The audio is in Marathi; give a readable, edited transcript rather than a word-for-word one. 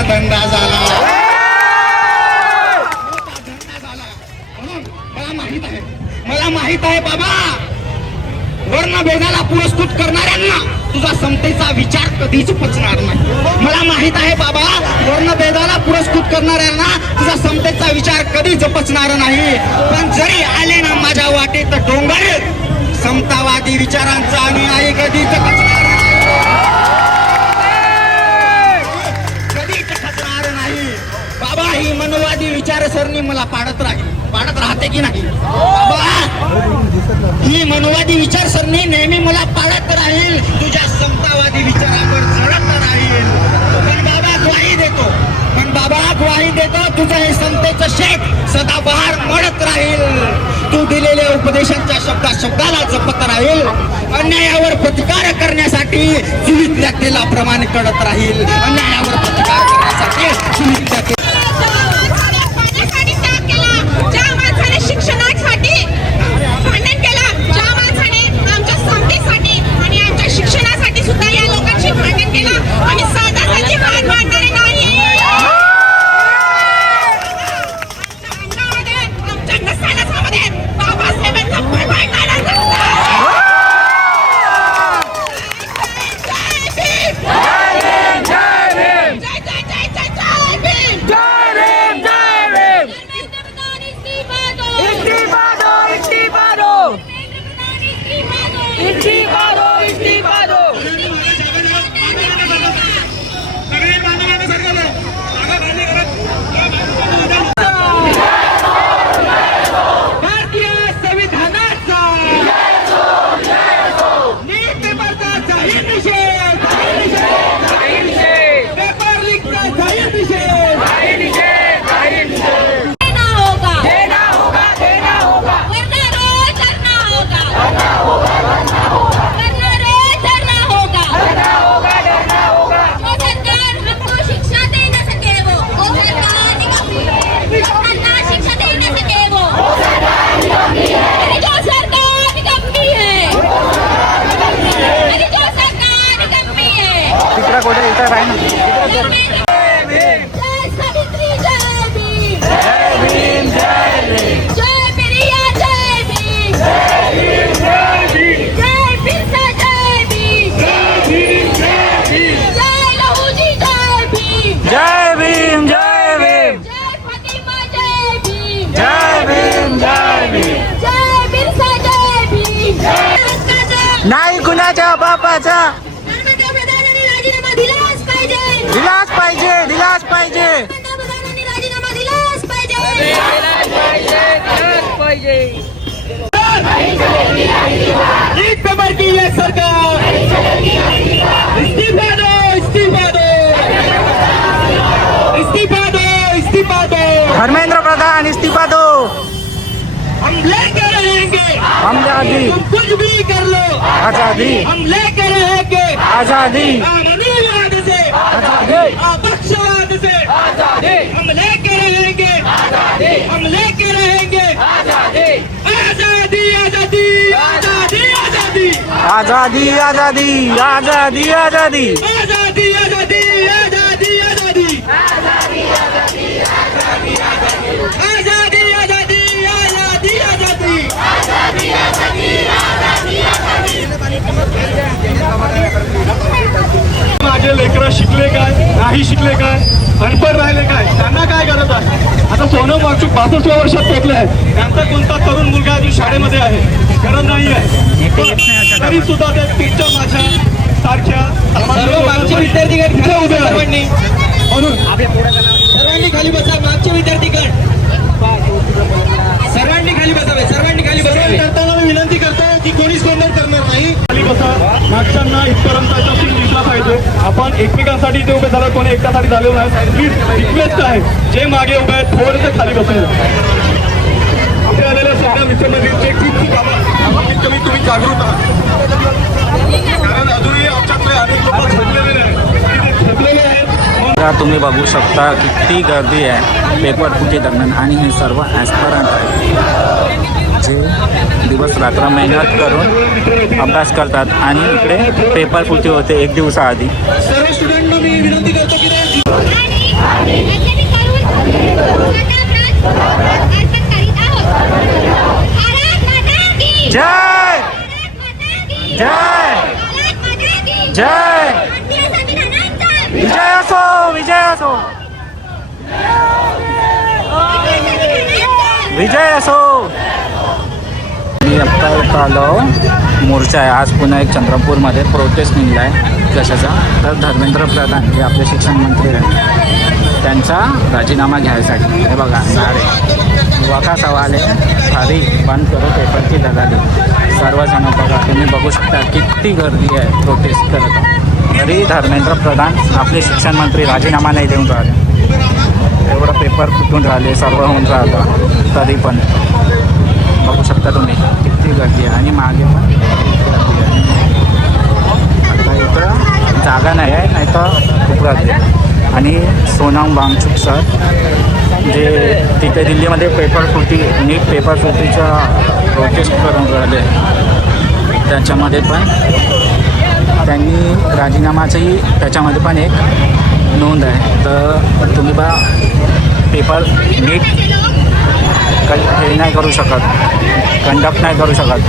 मोठा धंदा झाला. मला माहित आहे बाबा, वर्णभेदाला पुरस्कृत करणाऱ्यांना तुझा समतेचा विचार कधीच पचणार नाही. मला माहित आहे बाबा, वर्णभेदाला पुरस्कृत करणाऱ्यांना तुझा समतेचा विचार कधीच पचणार नाही. पण जरी आले ना माझ्या वाटेत डोंगर, समतावादी विचारांचा अनुयायी कधीच खचणार नाही. बाबा, ही मनवादी विचारसरणी मला पाडत राहते की नाही बाबा? ही मनवादी विचारसरणी नेहमी मला पाडत राहील, तुझ्या समतावादी विचारावर चढत राहील. पण बाबा ग्वाही देतो तुझं हे समतेचं शेत सदाबहार मळत राहील. तू दिलेल्या उपदेशांच्या शब्दाला जपत राहील. अन्यायावर प्रतिकार करण्यासाठी चुलीतल्या तेलाप्रमाणे कडत राहील. अन्यायावर प्रतिकार करण्यासाठी चुलीतल्या शिक्षणासाठी भांडण केलं, ज्या माणसाने आमच्या समतेसाठी आणि आमच्या शिक्षणासाठी सुद्धा या लोकांशी भांडण केलं. आम्ही सहजासहजी भांडण मांडणारे नाही. आमच्या नसामध्ये बाबासाहेबांचा नाही कुणाच्या बापाचा दिलाच पाहिजे. एक नंबर की है सरकार, इस्तीफा दो. धर्मेंद्र प्रधान इस्तीफा दो. हम लेकर रहेंगे आजादी. तुम कुछ भी कर लो, आजादी. हम लेकर रहेंगे आजादी. आमनीवाद से, आजादी. अपक्षवाद से, आजादी. हम लेकर रहेंगे आजादी. हम लेकर रहेंगे आजादी. आजादी आजादी आजादी आजादी आजादी आजादी आजादी आजादी आजादी आजादी आजादी आजादी आजादी आजादी माझे लेकरं शिकले काय, नाही शिकले काय, अनपढ राहिले काय, त्यांना काय गरज आहे? आता सोनम वांगचूक 62व्या वर्षात पोहोचले आहे. त्यांचा कोणता तरुण मुलगा अजून शाळेमध्ये आहे? गरज नाही आहे. तरी सुद्धा ते तुमच्या माझ्या सारख्या मागचे विद्यार्थी उभे सर्वांनी खाली बसा. मागचे विद्यार्थी सर्वांनी खाली बसावे. करताना मी विनंती करतो की कोणीच गोंधळ करणार नाही. खाली बसा. मागच्यांना इतरांचा सीन दिसला पाहिजे. आपण एकमेकांसाठी इथे उभे झालो, कोणी एकट्यासाठी झालेलं नाही. प्लीज रिक्वेस्ट आहे, जे मागे उभे आहेत थोडेसे खाली बसेल. इथे आलेल्या सगळ्या मित्रमंडळींचे खूप कमीत कमी तुम्ही जागृत आहात, कारण अजूनही आमच्याकडे अनेक लोक झोपलेले आहेत. तुम्ही बघू शकता किती गर्दी आहे पेपर फुटी दरम्यान. आणि हे सर्व ॲस्परंट आहेत जे दिवस रात्र मेहनत करून अभ्यास करतात आणि इकडे पेपर फुटी होते एक दिवसाआधी. सर्व स्टुडंटना मी विनंती करतो की काहीतरी करून स्वतः प्राण अर्पण करीत आहोत. भारत माता की जय भारत माता की जय भारत माता की जय भारतीय संविधानाचा विजय असो विजय असो विजय असो. मी आत्ता आलो मोर्चा आहे आज पुन्हा एक चंद्रपूरमध्ये प्रोटेस्ट निघला आहे कशाचा तर धर्मेंद्र प्रधान हे आपले शिक्षण मंत्री आहेत त्यांचा राजीनामा घ्यायसाठी. हे बघा नारे वका सवाल आहे खाली बंद करो पेपरची दलाली. सर्वजण बघा तुम्ही बघू शकता किती गर्दी आहे प्रोटेस्ट करत. तरी धर्मेंद्र प्रधान आपले शिक्षण मंत्री राजीनामा नाही देऊन राहिले. एवढं पेपर फुटून राहिले सर्व होऊन राहिलं तरी पण बघू शकता तुम्ही किती गर्दी आहे. आणि मागे पण गर्दी आहे. आता इथं जागा नाही आहे नाही तर खूप गर्दी आहे. आणि सोनम वांगचुक सर जे तिथे दिल्लीमध्ये नीट पेपर फुटीचा प्रोटेस्ट करून राहिले त्याच्यामध्ये पण त्यांनी राजीनामाचंही त्याच्यामध्ये पण एक नोंद आहे. तर तुम्ही बा पेपर नीट हे नाही करू शकत कंडक्ट नाही करू शकत